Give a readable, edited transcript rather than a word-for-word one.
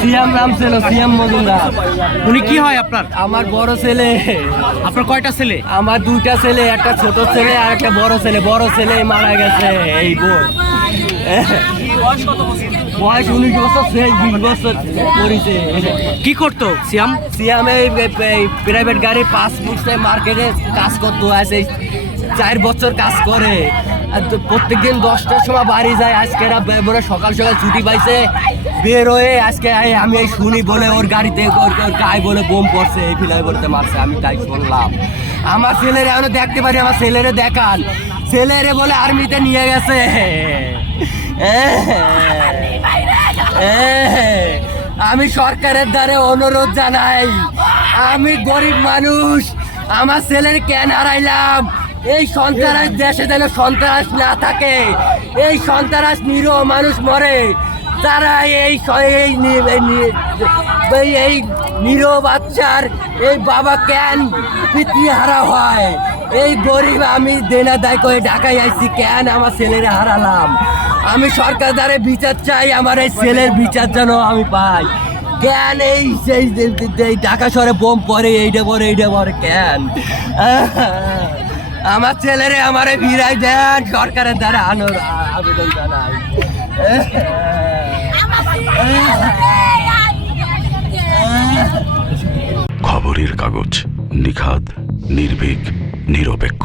সিয়াম নাম ছিল, সিয়াম মজুমদার। উনি কি হয় আপনার? আমার বড় ছেলে। আপনার কয়টা ছেলে? আমার দুইটা ছেলে, একটা ছোট ছেলে আর একটা বড় ছেলে। বড় ছেলে মারা গেছে এই বোন। বয়স 19 বছর, 20 বছর করেছে। কি করতো সিয়াম? সিয়াম এই প্রাইভেট গাড়ি পাসপোর্ট মার্কেটে কাজ করতো। আছে 4 বছর কাজ করে। প্রত্যেকদিন 10টার সময় বাড়ি যায়। আজকে সকাল সকাল ছুটি পাইছে, বের হয়ে আজকে আমি এই শুনি বলে ওর গাড়িতে ওর গায়ে বলে বোম পড়ছে, এই ফিলাই বলতে মারছে। আমি তাই শুনলাম। আমার ছেলেরে এখনো দেখতে পারি, আমার ছেলেরে দেখান। ছেলেরে বলে আর্মিতে নিয়ে গেছে। আমি সরকারের দ্বারে অনুরোধ জানাই, আমি গরিব মানুষ, আমার ছেলের কেন হারাইলাম। এই সন্ত্রাস দেশে যেন সন্ত্রাস না থাকে, এই সন্ত্রাস নিরীহ মানুষ মরে, তারা এই নিরীহ বাচ্চার এই বাবা কেন পিতৃহারা হয়। এই গরিব আমি দেনা দায় করে ঢাকায় আইছি, কেন আমার ছেলেরে হারালাম। আমি সরকার দ্বারা বিচার চাই, আমার এই ছেলের বিচার যেন আমি পাই। কেন এই সেই ঢাকা শহরে বোম পড়ে, এইটা পরে কেন? আমার ছেলেরে আমারে ফিরাই দেন, সরকারের দ্বারা আবেদন জানাই। খবরের কাগজ, নিখাদ, নির্ভীক, নিরপেক্ষ।